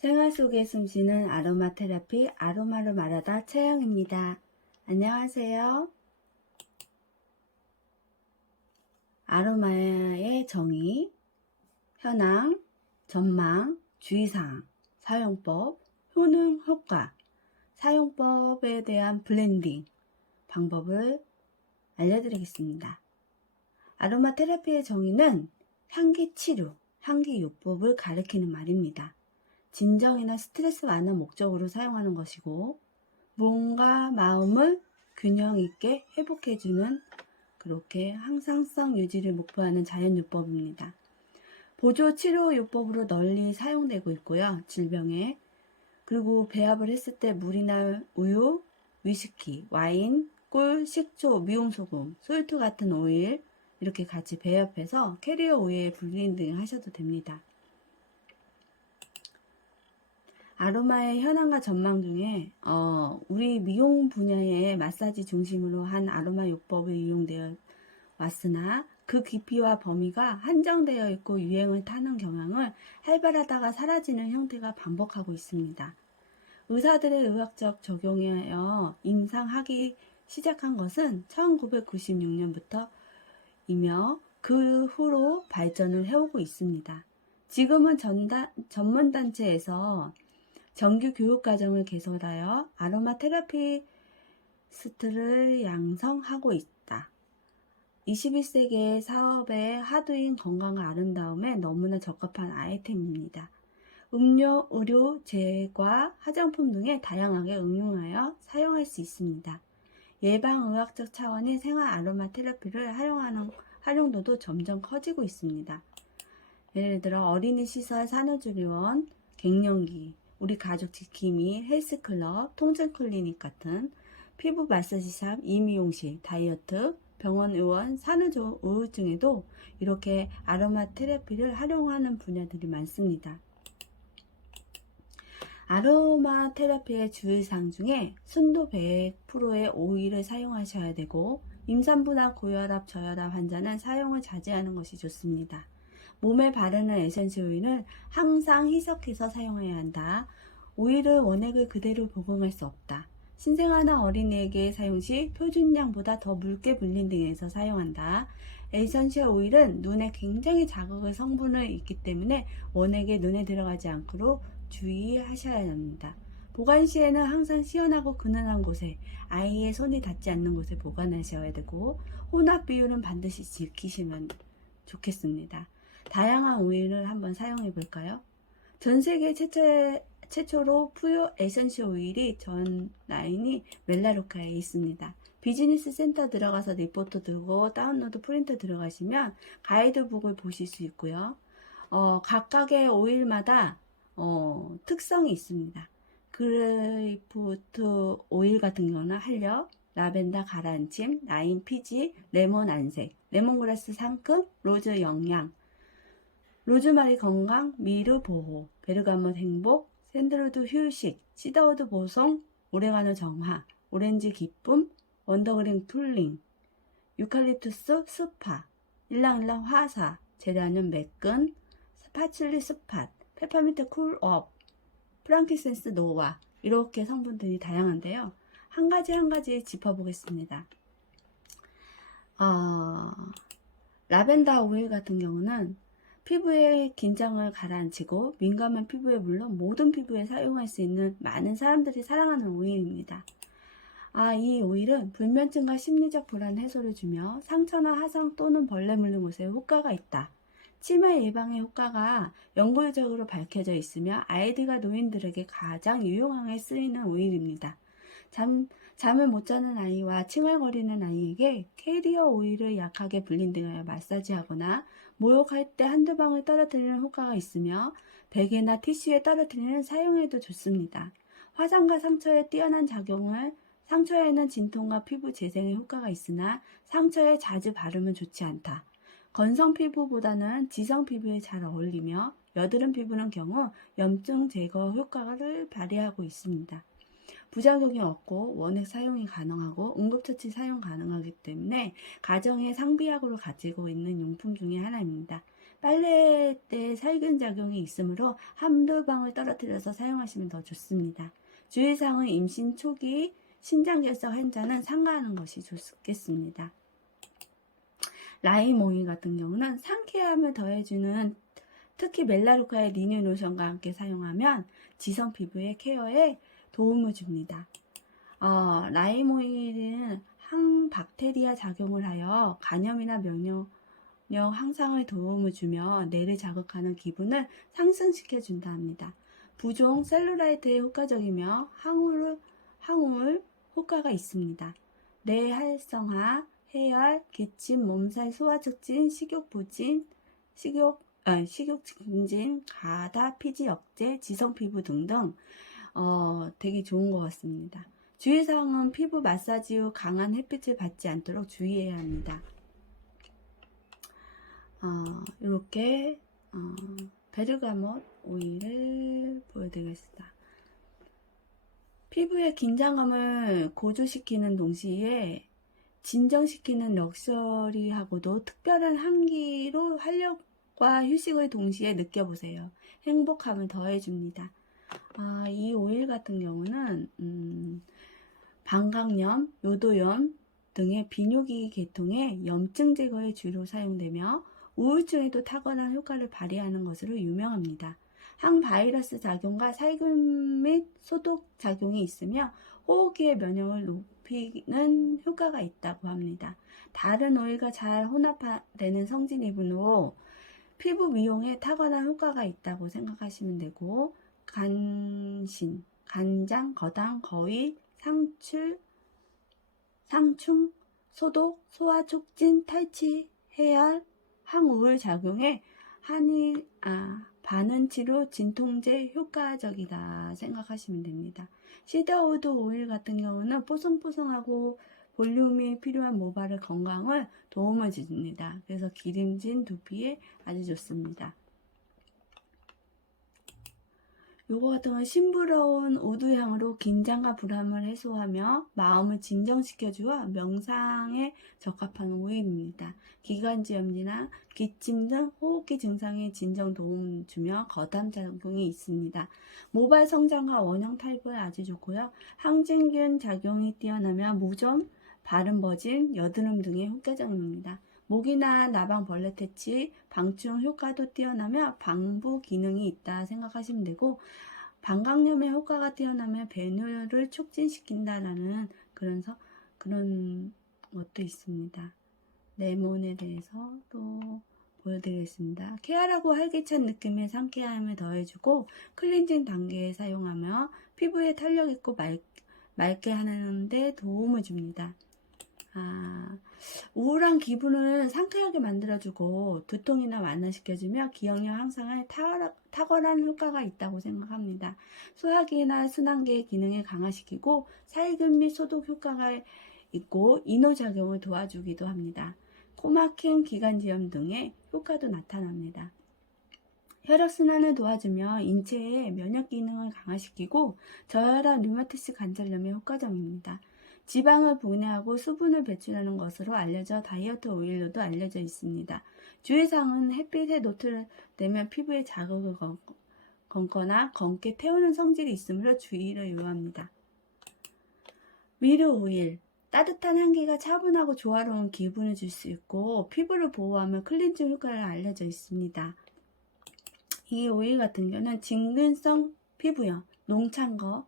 생활 속에 숨쉬는 아로마 테라피 아로마로 말하다 채영입니다. 안녕하세요. 아로마의 정의, 현황, 전망, 주의사항, 사용법, 효능, 효과, 사용법에 대한 블렌딩 방법을 알려드리겠습니다. 아로마 테라피의 정의는 향기 치료, 향기 요법을 가리키는 말입니다. 진정이나 스트레스 완화 목적으로 사용하는 것이고, 몸과 마음을 균형 있게 회복해주는 그렇게 항상성 유지를 목표하는 자연요법입니다. 보조 치료 요법으로 널리 사용되고 있고요. 질병에 그리고 배합을 했을 때 물이나 우유, 위스키, 와인, 꿀, 식초, 미용소금, 솔트 같은 오일 이렇게 같이 배합해서 캐리어 오일 블렌딩 하셔도 됩니다. 아로마의 현황과 전망 중에 우리 미용 분야의 마사지 중심으로 한 아로마 요법이 이용되어 왔으나 그 깊이와 범위가 한정되어 있고 유행을 타는 경향을 활발하다가 사라지는 형태가 반복하고 있습니다. 의사들의 의학적 적용하여 임상하기 시작한 것은 1996년부터이며 그 후로 발전을 해오고 있습니다. 지금은 전문단체에서 정규 교육과정을 개설하여 아로마 테라피스트를 양성하고 있다. 21세기의 사업의 하두인 건강과 아름다움에 너무나 적합한 아이템입니다. 음료, 의료, 제과, 화장품 등에 다양하게 응용하여 사용할 수 있습니다. 예방의학적 차원의 생활 아로마 테라피를 활용도도 점점 커지고 있습니다. 예를 들어 어린이 시설 산후조리원, 갱년기, 우리 가족 지킴이, 헬스클럽, 통증클리닉 같은 피부 마사지샵, 이미용실, 다이어트, 병원 의원, 우울증에도 이렇게 아로마 테라피를 활용하는 분야들이 많습니다. 아로마 테라피의 주의사항 중에 순도 100%의 오일을 사용하셔야 되고, 임산부나 고혈압, 저혈압 환자는 사용을 자제하는 것이 좋습니다. 몸에 바르는 에센셜 오일은 항상 희석해서 사용해야 한다. 오일을 원액을 그대로 복용할 수 없다. 신생아나 어린이에게 사용 시 표준량보다 더 묽게 블렌딩해서 사용한다. 에센셜 오일은 눈에 굉장히 자극의 성분이 있기 때문에 원액에 눈에 들어가지 않도록 주의하셔야 합니다. 보관 시에는 항상 시원하고 그늘한 곳에, 아이의 손이 닿지 않는 곳에 보관하셔야 되고, 혼합 비율은 반드시 지키시면 좋겠습니다. 다양한 오일을 한번 사용해 볼까요? 전 세계 최초로 푸유 에센셜 오일이 전 라인이 멜라루카에 있습니다. 비즈니스 센터 들어가서 리포트 들고 다운로드 프린트 들어가시면 가이드북을 보실 수 있고요. 각각의 오일마다 특성이 있습니다. 그레이프트 오일 같은 경우는 활력, 라벤더 가라앉힘, 라임 피지, 레몬 안색, 레몬그라스 상큼, 로즈 영양, 로즈마리 건강, 미르 보호, 베르가못 행복, 샌들우드 휴식, 시더우드 보송, 오레가노 정화, 오렌지 기쁨, 원더그린 쿨링, 유칼립투스 스파, 일랑일랑 화사, 제라늄 매끈, 파칠리 스팟, 페퍼민트 쿨업, 프랑키센스 노화, 이렇게 성분들이 다양한데요. 한 가지 짚어보겠습니다. 라벤더 오일 같은 경우는 피부의 긴장을 가라앉히고 민감한 피부에 물론 모든 피부에 사용할 수 있는 많은 사람들이 사랑하는 오일입니다. 이 오일은 불면증과 심리적 불안 해소를 주며 상처나 화상 또는 벌레 물린 곳에 효과가 있다. 치매 예방의 효과가 연구적으로 밝혀져 있으며 아이들과 노인들에게 가장 유용하게 쓰이는 오일입니다. 잠을 못 자는 아이와 칭얼거리는 아이에게 캐리어 오일을 약하게 블렌딩하여 마사지하거나 목욕할 때 한두 방울 떨어뜨리는 효과가 있으며 베개나 티슈에 떨어뜨리는 사용에도 좋습니다. 화상과 상처에 뛰어난 작용을 상처에는 진통과 피부 재생에 효과가 있으나 상처에 자주 바르면 좋지 않다. 건성 피부보다는 지성 피부에 잘 어울리며 여드름 피부는 경우 염증 제거 효과를 발휘하고 있습니다. 부작용이 없고 원액 사용이 가능하고 응급처치 사용 가능하기 때문에 가정의 상비약으로 가지고 있는 용품 중에 하나입니다. 빨래때 살균 작용이 있으므로 한두 방울 떨어뜨려서 사용하시면 더 좋습니다. 주의사항은 임신 초기 신장결석 환자는 삼가하는 것이 좋겠습니다. 라임 오일 같은 경우는 상쾌함을 더해주는 특히 멜라루카의 리뉴 로션과 함께 사용하면 지성 피부의 케어에 도움을 줍니다. 라임 오일은 항박테리아 작용을 하여 간염이나 면역 향상에 도움을 주며 뇌를 자극하는 기분을 상승시켜 준다 합니다. 부종 셀룰라이트에 효과적이며 항우울 효과가 있습니다. 뇌 활성화, 해열, 기침, 몸살, 소화 촉진, 식욕 증진, 가다, 피지 억제, 지성 피부 등등 되게 좋은 것 같습니다. 주의사항은 피부 마사지 후 강한 햇빛을 받지 않도록 주의해야 합니다. 이렇게 베르가못 오일을 보여드리겠습니다. 피부의 긴장감을 고조시키는 동시에 진정시키는 럭셔리하고도 특별한 향기로 활력과 휴식을 동시에 느껴보세요. 행복함을 더해줍니다. 이 오일 같은 경우는 방광염, 요도염 등의 비뇨기 계통의 염증 제거에 주로 사용되며 우울증에도 탁월한 효과를 발휘하는 것으로 유명합니다. 항바이러스 작용과 살균 및 소독 작용이 있으며 호흡기의 면역을 높이는 효과가 있다고 합니다. 다른 오일과 잘 혼합되는 성질이므로 피부 미용에 탁월한 효과가 있다고 생각하시면 되고, 간신, 간장, 거당, 거위, 상충, 소독, 소화 촉진, 탈취, 해열, 항우울 작용에 반응 치료, 진통제 효과적이다 생각하시면 됩니다. 시더우드 오일 같은 경우는 뽀송뽀송하고 볼륨이 필요한 모발의 건강을 도움을 줍니다. 그래서 기름진 두피에 아주 좋습니다. 요거 같은 건 싱그러운 우드향으로 긴장과 불안을 해소하며 마음을 진정시켜주어 명상에 적합한 오일입니다. 기관지염이나 기침 등 호흡기 증상에 진정 도움을 주며 거담 작용이 있습니다. 모발 성장과 원형 탈부에 아주 좋고요. 항진균 작용이 뛰어나며 무좀, 바른 버짐, 여드름 등의 효과적입니다. 모기나 나방벌레 퇴치, 방충 효과도 뛰어나며 방부 기능이 있다 생각하시면 되고, 방광염의 효과가 뛰어나며 배뇨를 촉진시킨다라는 그런 것도 있습니다. 레몬에 대해서 또 보여드리겠습니다. 쾌활하고 활기찬 느낌의 상쾌함을 더해주고 클렌징 단계에 사용하며 피부에 탄력 있고 맑게 하는 데 도움을 줍니다. 우울한 기분을 상쾌하게 만들어주고 두통이나 완화시켜주며 기억력 향상에 탁월한 효과가 있다고 생각합니다. 소화기나 순환기의 기능을 강화시키고 살균 및 소독 효과가 있고 이노작용을 도와주기도 합니다. 코막힘, 기관지염 등의 효과도 나타납니다. 혈액순환을 도와주며 인체의 면역 기능을 강화시키고 저혈압, 류마티스 관절염에 효과적입니다. 지방을 분해하고 수분을 배출하는 것으로 알려져 다이어트 오일로도 알려져 있습니다. 주의사항은 햇빛에 노출되면 피부에 자극을 건거나 검게 태우는 성질이 있으므로 주의를 요합니다. 미르 오일, 따뜻한 향기가 차분하고 조화로운 기분을 줄 수 있고 피부를 보호하며 클렌징 효과를 알려져 있습니다. 이 오일 같은 경우는 진균성 피부염, 농창거,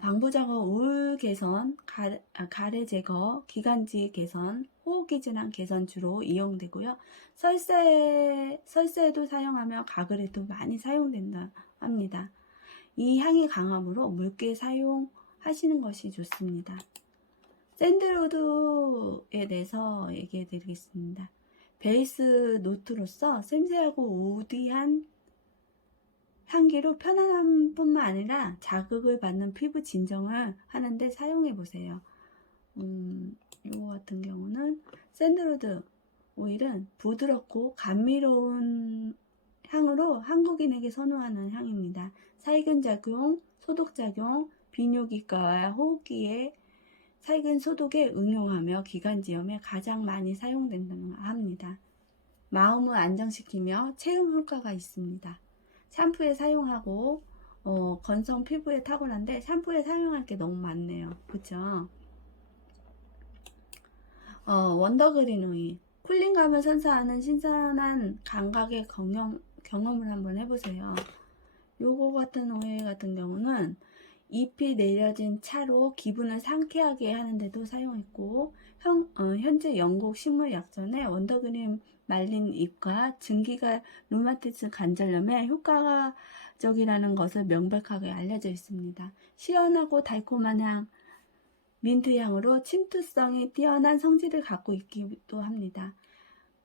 방부 작업, 우울 개선, 가래 제거, 기관지 개선, 호흡기 질환 개선 주로 이용되고요. 설사에도 사용하며 가글에도 많이 사용된다 합니다. 이 향이 강하므로 묽게 사용하시는 것이 좋습니다. 샌들우드에 대해서 얘기해 드리겠습니다. 베이스 노트로서 섬세하고 우디한 향기로 편안함 뿐만 아니라 자극을 받는 피부 진정을 하는데 사용해 보세요. 이거 같은 경우는 샌들우드 오일은 부드럽고 감미로운 향으로 한국인에게 선호하는 향입니다. 살균작용, 소독작용, 비뇨기과와 호흡기의 살균 소독에 응용하며 기관지염에 가장 많이 사용된다고 합니다. 마음을 안정시키며 체형 효과가 있습니다. 샴푸에 사용하고 건성 피부에 탁월한데 샴푸에 사용할 게 너무 많네요. 그쵸? 원더그린 오일 쿨링감을 선사하는 신선한 감각의 경험을 한번 해보세요. 요거 같은 오일 같은 경우는 잎이 내려진 차로 기분을 상쾌하게 하는데도 사용했고 현재 영국 식물약전에 원더그린 말린 잎과 증기가 루마티스 관절염에 효과적이라는 것을 명백하게 알려져 있습니다. 시원하고 달콤한 향, 민트 향으로 침투성이 뛰어난 성질을 갖고 있기도 합니다.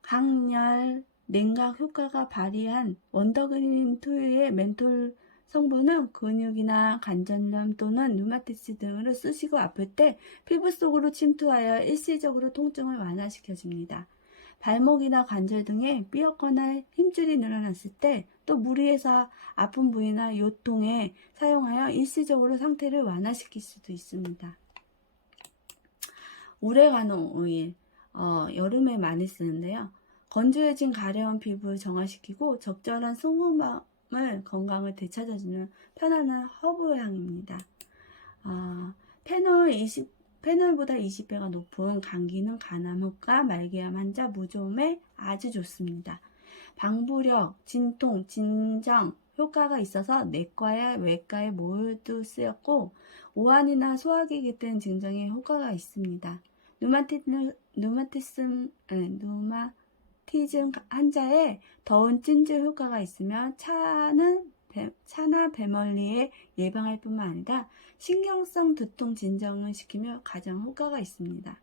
강렬, 냉각 효과가 발휘한 원더그린 투유의 멘톨 성분은 근육이나 관절염 또는 류마티스 등으로 쑤시고 아플 때 피부 속으로 침투하여 일시적으로 통증을 완화시켜줍니다. 발목이나 관절 등에 삐었거나 힘줄이 늘어났을 때 또 무리해서 아픈 부위나 요통에 사용하여 일시적으로 상태를 완화시킬 수도 있습니다. 오레가노 오일, 여름에 많이 쓰는데요. 건조해진 가려운 피부를 정화시키고 적절한 수분감을 건강을 되찾아주는 편안한 허브 향입니다. 페놀보다 20배가 높은 감기는 간암 효과, 말기암 환자, 무좀에 아주 좋습니다. 방부력, 진통, 진정 효과가 있어서 내과와 외과에 모두 쓰였고 오한이나 소화기 등 증상에 효과가 있습니다. 루마티즘 환자에 더운 찜질 효과가 있으며 차나 배멀리에 예방할 뿐만 아니라 신경성 두통 진정을 시키며 가장 효과가 있습니다.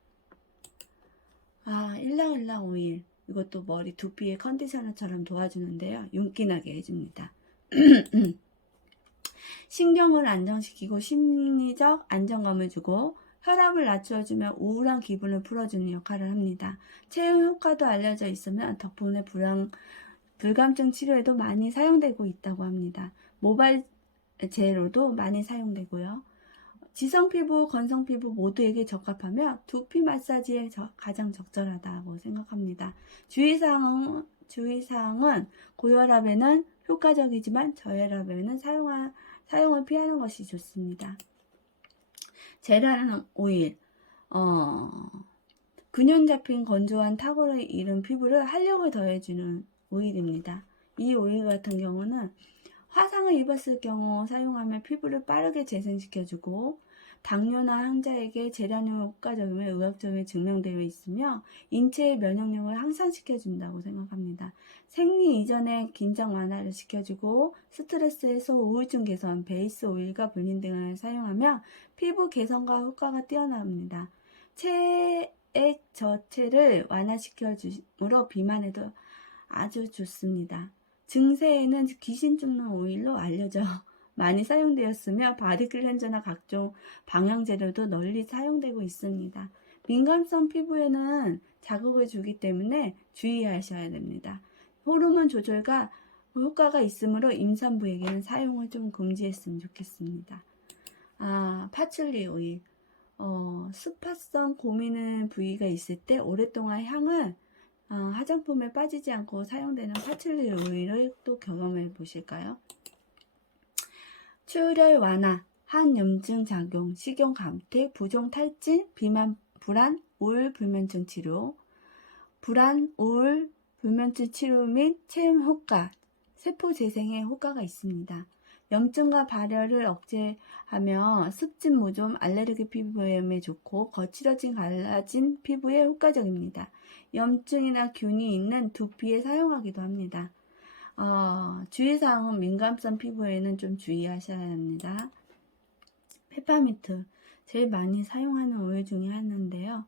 일랑일랑 오일 이것도 머리 두피의 컨디셔너처럼 도와주는데요. 윤기나게 해줍니다. 신경을 안정시키고 심리적 안정감을 주고 혈압을 낮춰주며 우울한 기분을 풀어주는 역할을 합니다. 체형 효과도 알려져 있으며 덕분에 불감증 치료에도 많이 사용되고 있다고 합니다. 모발 제로도 많이 사용되고요. 지성피부, 건성피부 모두에게 적합하며 두피 마사지에 가장 적절하다고 생각합니다. 주의사항은 고혈압에는 효과적이지만 저혈압에는 사용을 피하는 것이 좋습니다. 제라늄 오일, 균형 잡힌 건조한 탁월을 잃은 피부를 활력을 더해주는 오일입니다. 이 오일 같은 경우는 화상을 입었을 경우 사용하면 피부를 빠르게 재생시켜주고 당뇨나 항자에게 제라늄이 효과적이며 의학적으로 증명되어 있으며 인체의 면역력을 향상시켜준다고 생각합니다. 생리 이전에 긴장 완화를 시켜주고 스트레스 해소, 우울증 개선, 베이스 오일과 불린 등을 사용하며 피부 개선과 효과가 뛰어납니다. 체액 저체를 완화시켜주므로 비만에도 아주 좋습니다. 증세에는 귀신 쫓는 오일로 알려져 많이 사용되었으며 바디 클렌저나 각종 방향제로도 널리 사용되고 있습니다. 민감성 피부에는 자극을 주기 때문에 주의하셔야 됩니다. 호르몬 조절과 효과가 있으므로 임산부에게는 사용을 좀 금지했으면 좋겠습니다. 파출리 오일. 스파성 고미는 부위가 있을 때 오랫동안 향을 화장품에 빠지지 않고 사용되는 파출리 오일을 또 경험해 보실까요? 출혈 완화, 항염증 작용, 식용 감퇴, 부종 탈진, 비만, 불안, 우울, 불면증 치료, 불안, 우울, 불면증 치료 및 체험 효과, 세포 재생에 효과가 있습니다. 염증과 발열을 억제하며 습진 무좀, 알레르기 피부염에 좋고 거칠어진 갈라진 피부에 효과적입니다. 염증이나 균이 있는 두피에 사용하기도 합니다. 주의사항은 민감성 피부에는 좀 주의하셔야 합니다. 페퍼민트 제일 많이 사용하는 오일 중에 하나인데요.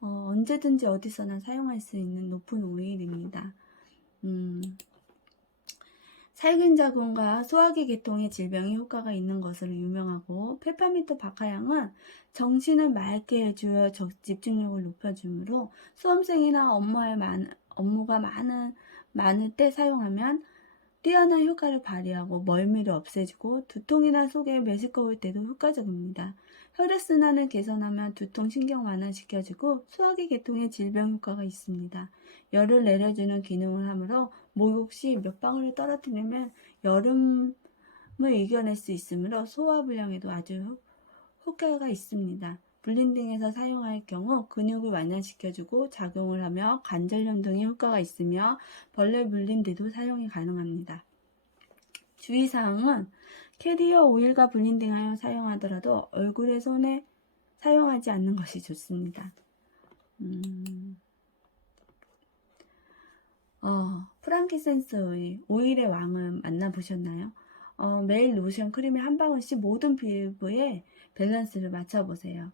언제든지 어디서나 사용할 수 있는 높은 오일입니다. 살균작용과 소화기 계통의 질병에 효과가 있는 것으로 유명하고 페퍼민트 박하향은 정신을 맑게 해주어 집중력을 높여주므로 수험생이나 업무가 많을 때 사용하면 뛰어난 효과를 발휘하고 멀미를 없애주고 두통이나 속에 메스꺼울 때도 효과적입니다. 혈액순환을 개선하면 두통 신경 완화시켜주고 소화기 계통의 질병 효과가 있습니다. 열을 내려주는 기능을 하므로 목욕 시 몇 방울을 떨어뜨리면 여름을 이겨낼 수 있으므로 소화불량에도 아주 효과가 있습니다. 블린딩에서 사용할 경우 근육을 완화시켜주고 작용을 하며 관절염 등의 효과가 있으며 벌레 물린데도 사용이 가능합니다. 주의사항은 캐리어 오일과 블린딩하여 사용하더라도 얼굴에 손에 사용하지 않는 것이 좋습니다. 프랑키센스 오일의 왕을 만나보셨나요? 매일 로션, 크림에 한 방울씩 모든 피부에 밸런스를 맞춰보세요.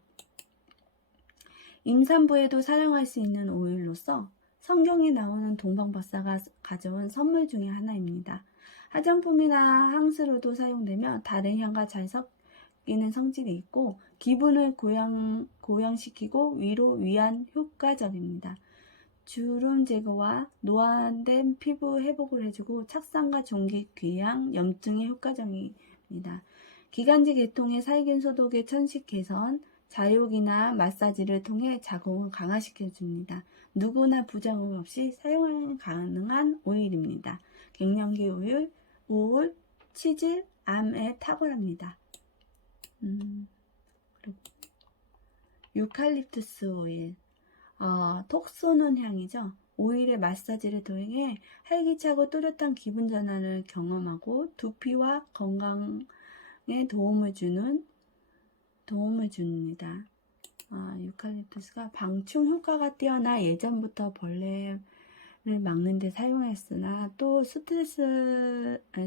임산부에도 사용할 수 있는 오일로서 성경에 나오는 동방박사가 가져온 선물 중에 하나입니다. 화장품이나 향수로도 사용되며 다른 향과 잘 섞이는 성질이 있고 기분을 고양시키고 위안 효과적입니다. 주름 제거와 노화된 피부 회복을 해주고 착상과 종기, 귀양, 염증에 효과적입니다. 기관지 계통의 살균 소독의 천식 개선, 자욕이나 마사지를 통해 자궁을 강화시켜줍니다. 누구나 부작용 없이 사용 가능한 오일입니다. 갱년기 오일, 우울, 치질, 암에 탁월합니다. 그리고 유칼립투스 오일, 톡 쏘는 향이죠. 오일의 마사지를 통해 활기차고 또렷한 기분 전환을 경험하고 두피와 건강에 도움을 줍니다. 유칼립투스가 방충 효과가 뛰어나 예전부터 벌레를 막는 데 사용했으나 또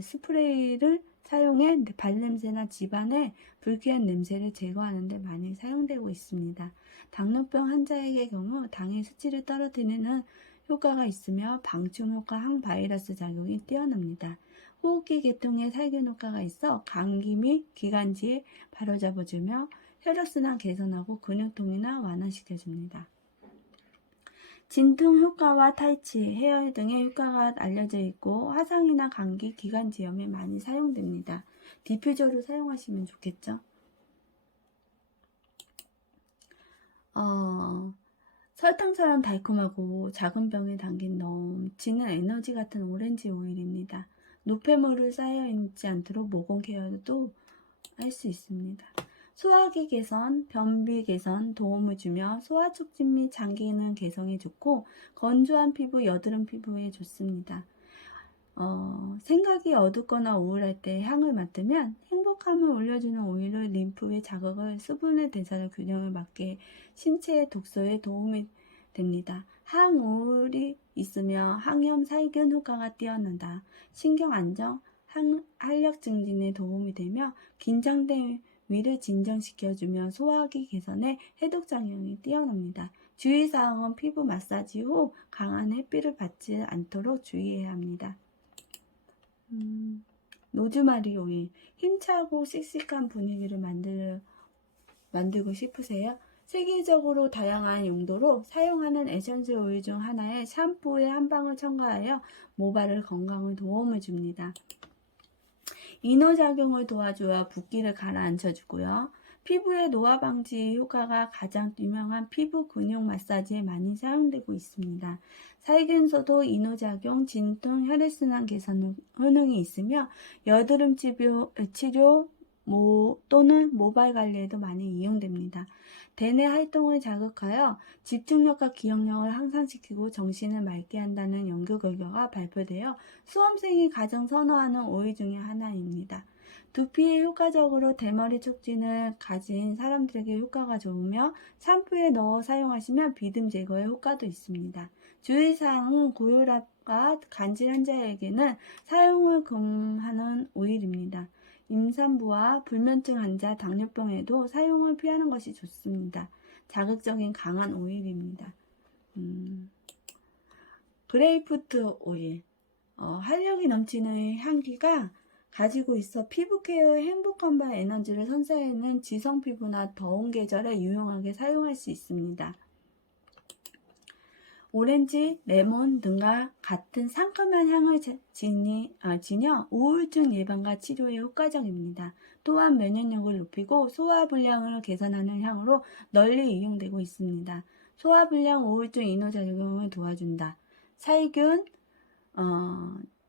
스프레이를 사용해 발냄새나 집안의 불쾌한 냄새를 제거하는 데 많이 사용되고 있습니다. 당뇨병 환자에게 경우 당의 수치를 떨어뜨리는 효과가 있으며 방충 효과, 항바이러스 작용이 뛰어납니다. 호흡기 계통에 살균 효과가 있어 감기 및 기관지에 바로잡아주며 혈액순환 개선하고 근육통이나 완화시켜줍니다. 진통 효과와 탈취, 해열 등의 효과가 알려져 있고 화상이나 감기, 기관지염에 많이 사용됩니다. 디퓨저로 사용하시면 좋겠죠. 설탕처럼 달콤하고 작은 병에 담긴 넘치는 에너지 같은 오렌지 오일입니다. 노폐물을 쌓여있지 않도록 모공 케어도 할 수 있습니다. 소화기 개선, 변비 개선 도움을 주며 소화 촉진 및 장기 기능 개선에 좋고 건조한 피부, 여드름 피부에 좋습니다. 생각이 어둡거나 우울할 때 향을 맡으면 행복함을 올려주는 오일로 림프의 자극을, 수분의 대사를 균형을 맞게 신체의 독소에 도움이 됩니다. 항우울이 있으며 항염 살균 효과가 뛰어난다. 신경 안정, 활력 증진에 도움이 되며 긴장된 위를 진정시켜주며 소화기 개선에 해독작용이 뛰어납니다. 주의사항은 피부 마사지 후 강한 햇빛을 받지 않도록 주의해야 합니다. 로즈마리 오일, 힘차고 씩씩한 분위기를 만들고 싶으세요? 세계적으로 다양한 용도로 사용하는 에센셜 오일 중 하나에 샴푸에 한 방울 첨가하여 모발을 건강을 도움을 줍니다. 인후작용을 도와주어 붓기를 가라앉혀주고요. 피부의 노화 방지 효과가 가장 유명한 피부 근육 마사지에 많이 사용되고 있습니다. 살균소도 인후작용, 진통, 혈액순환 개선 효능이 있으며 여드름 치료 또는 모발 관리에도 많이 이용됩니다. 대뇌 활동을 자극하여 집중력과 기억력을 향상시키고 정신을 맑게 한다는 연구 결과가 발표되어 수험생이 가장 선호하는 오일 중에 하나입니다. 두피에 효과적으로 대머리 촉진을 가진 사람들에게 효과가 좋으며 샴푸에 넣어 사용하시면 비듬 제거에 효과도 있습니다. 주의사항은 고혈압과 간질 환자에게는 사용을 금하는 오일입니다. 임산부와 불면증 환자, 당뇨병에도 사용을 피하는 것이 좋습니다. 자극적인 강한 오일입니다. 그레이프루트 오일, 활력이 넘치는 향기가 가지고 있어 피부 케어에 행복함과 에너지를 선사하는 지성 피부나 더운 계절에 유용하게 사용할 수 있습니다. 오렌지, 레몬 등과 같은 상큼한 향을 지녀 우울증 예방과 치료에 효과적입니다. 또한 면역력을 높이고 소화불량을 개선하는 향으로 널리 이용되고 있습니다. 소화불량, 우울증, 이노작용을 도와준다. 살균,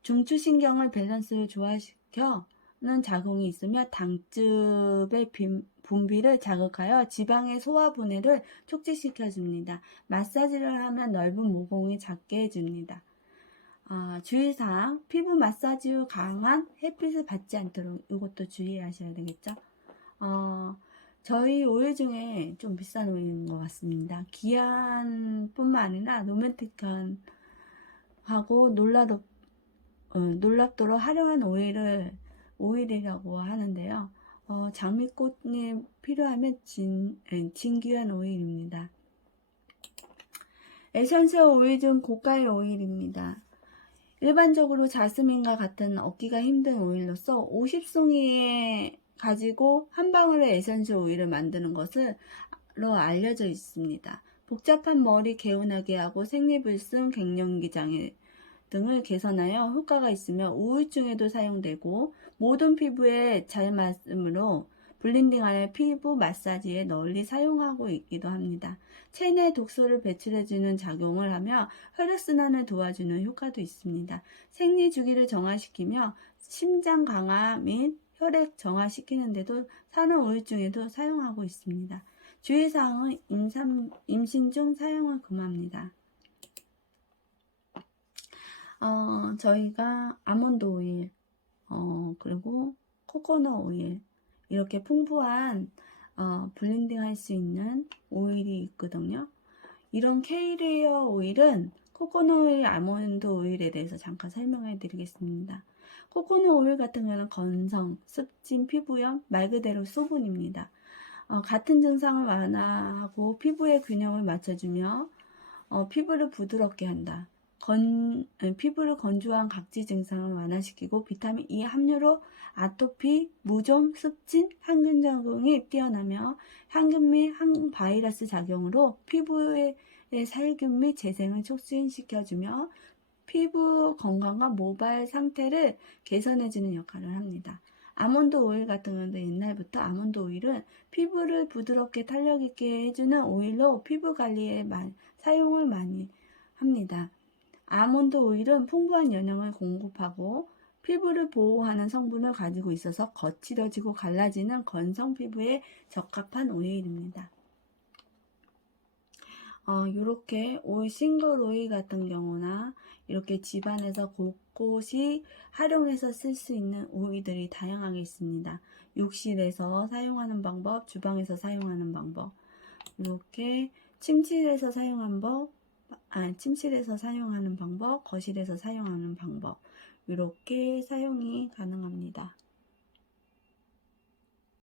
중추신경을 밸런스를 조화시켜는 작용이 있으며 당즙의 분비를 자극하여 지방의 소화 분해를 촉진시켜줍니다. 마사지를 하면 넓은 모공이 작게 해줍니다. 주의사항, 피부 마사지 후 강한 햇빛을 받지 않도록 이것도 주의하셔야 되겠죠. 저희 오일 중에 좀 비싼 오일인 것 같습니다. 기한 뿐만 아니라 로맨틱한 하고 놀랍도록 화려한 오일이라고 하는데요. 장미꽃이 필요하면 진귀한 오일입니다. 에센셜 오일 중 고가의 오일입니다. 일반적으로 자스민과 같은 얻기가 힘든 오일로서 50송이에 가지고 한 방울의 에센셜 오일을 만드는 것으로 알려져 있습니다. 복잡한 머리 개운하게 하고 생리불순, 갱년기 장애 등을 개선하여 효과가 있으며 우울증에도 사용되고 모든 피부에 잘 맞으므로 블렌딩하여 피부 마사지에 널리 사용하고 있기도 합니다. 체내 독소를 배출해주는 작용을 하며 혈액순환을 도와주는 효과도 있습니다. 생리 주기를 정화시키며 심장 강화 및 혈액 정화시키는 데도 산후 우울증에도 사용하고 있습니다. 주의사항은 임신 중 사용을 금합니다. 저희가 아몬드 오일, 그리고 코코넛 오일, 이렇게 풍부한 블렌딩 할 수 있는 오일이 있거든요. 이런 K-레이어 오일은 코코넛 오일, 아몬드 오일에 대해서 잠깐 설명해 드리겠습니다. 코코넛 오일 같은 경우는 건성, 습진, 피부염, 말 그대로 수분입니다. 같은 증상을 완화하고 피부의 균형을 맞춰주며 피부를 부드럽게 한다. 피부를 건조한 각질 증상을 완화시키고 비타민 E 함유로 아토피, 무좀, 습진, 항균 작용이 뛰어나며 항균 및 항바이러스 작용으로 피부의 살균 및 재생을 촉진시켜주며 피부 건강과 모발 상태를 개선해주는 역할을 합니다. 아몬드 오일 같은 경우도 옛날부터 아몬드 오일은 피부를 부드럽게 탄력 있게 해주는 오일로 피부 관리에 사용을 많이 합니다. 아몬드 오일은 풍부한 영양을 공급하고 피부를 보호하는 성분을 가지고 있어서 거칠어지고 갈라지는 건성 피부에 적합한 오일입니다. 이렇게 싱글 오일 같은 경우나 이렇게 집안에서 곳곳이 활용해서 쓸 수 있는 오일들이 다양하게 있습니다. 욕실에서 사용하는 방법, 주방에서 사용하는 방법, 이렇게 침실에서 사용하는 방법, 거실에서 사용하는 방법, 이렇게 사용이 가능합니다.